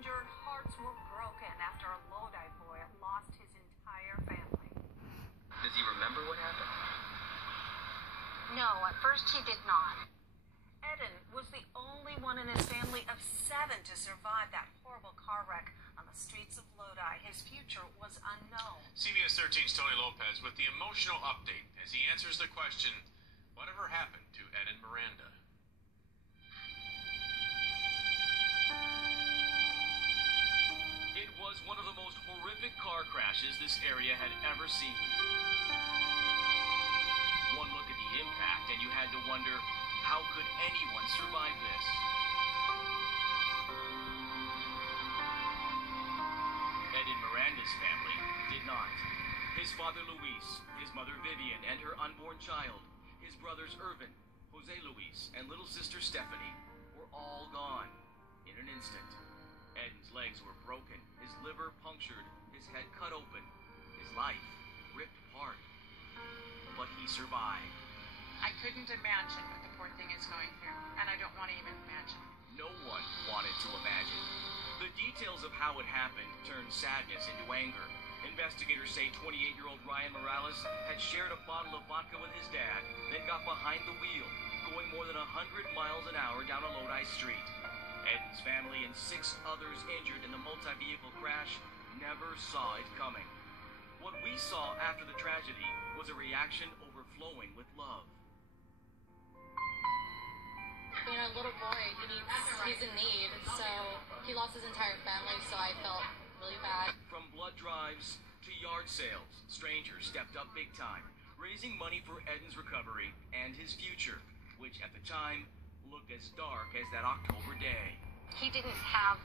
injured, hearts were broken after a Lodi boy lost his entire family. Does he remember what happened? No, at first he did not. Eden was the only one in his family of 7 to survive that horrible car wreck on the streets of Lodi. His future was unknown. CBS 13's Tony Lopez with the emotional update as he answers the question, whatever happened to Eden Miranda? It was one of the most horrific car crashes this area had ever seen. One look at the impact and you had to wonder, how could anyone survive this? Eden Miranda's family did not. His father Luis, his mother Vivian and her unborn child, his brothers Irvin, Jose Luis, and little sister Stephanie were all gone in an instant. Eden's legs were broken, his liver punctured, his head cut open, his life ripped apart. But he survived. I couldn't imagine what the poor thing is going through, and I don't want to even imagine. No one wanted to imagine. The details of how it happened turned sadness into anger. Investigators say 28-year-old Ryan Morales had shared a bottle of vodka with his dad, then got behind the wheel, going more than 100 miles an hour down a Lodi street. Eden's family and 6 others injured in the multi-vehicle crash never saw it coming. What we saw after the tragedy was a reaction overflowing with love. You know, a little boy, he's in need, so he lost his entire family, so I felt really bad. From blood drives to yard sales, strangers stepped up big time, raising money for Eden's recovery and his future, which at the time looked as dark as that October day. He didn't have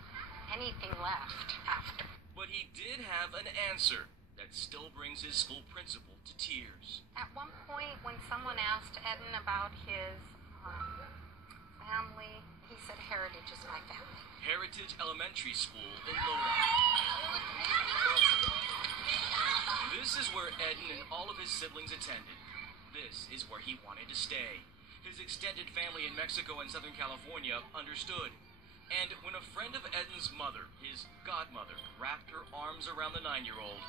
anything left after. But he did have an answer that still brings his school principal to tears. At one point, when someone asked Eden about his family, he said, "Heritage is my family." Heritage Elementary School in Lodi. This is where Eden and all of his siblings attended. This is where he wanted to stay. His extended family in Mexico and Southern California understood. And when a friend of Eden's mother, his godmother, wrapped her arms around the 9-year-old,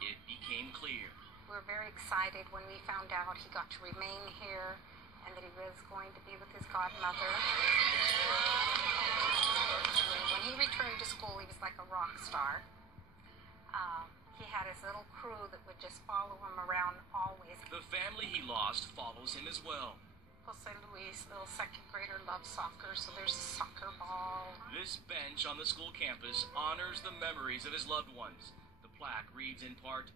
it became clear. We were very excited when we found out he got to remain here and that he was going to be with his godmother. When he returned to school, he was like a rock star. He had his little crew that would just follow him around always. The family he lost follows him as well. Jose Luis, little second grader, loves soccer, so there's a soccer ball. This bench on the school campus honors the memories of his loved ones. The plaque reads in part,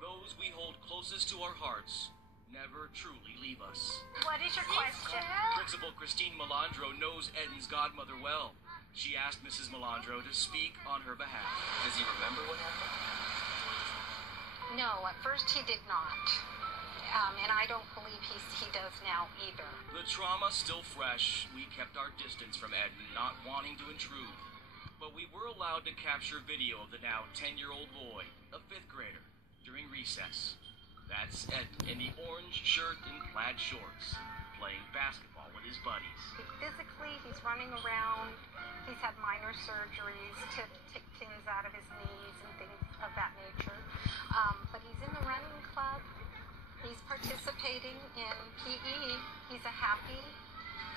"Those we hold closest to our hearts never truly leave us." What is your question? Principal Christine Melandro knows Eden's godmother well. She asked Mrs. Melandro to speak on her behalf. Does he remember what happened? No, at first he did not. And I don't believe he does now either. The trauma still fresh, we kept our distance from Eden, not wanting to intrude. But we were allowed to capture video of the now 10-year-old boy, a 5th grader, during recess. That's Eden in the orange shirt and plaid shorts, playing basketball with his buddies. Physically, he's running around. He's had minor surgeries to take pins out of his knees and things of that nature. But he's in the running club. He's participating in PE. He's a happy,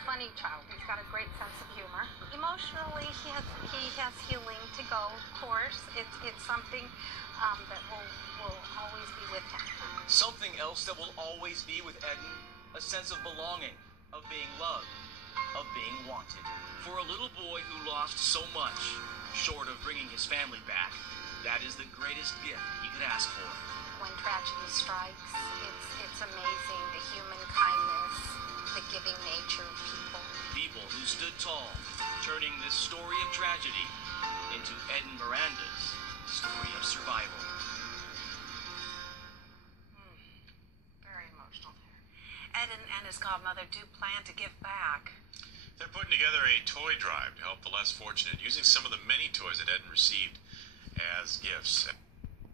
funny child. He's got a great sense of humor. Emotionally, he has healing to go, of course. It's something that will always be with him. Something else that will always be with Eden, a sense of belonging, of being loved, of being wanted. For a little boy who lost so much, short of bringing his family back, that is the greatest gift he could ask for. When tragedy strikes, it's amazing, the human kindness, the giving nature of people. People who stood tall, turning this story of tragedy into Eden Miranda's story of survival. Very emotional there. Eden and his godmother do plan to give back. They're putting together a toy drive to help the less fortunate, using some of the many toys that Eden received as gifts.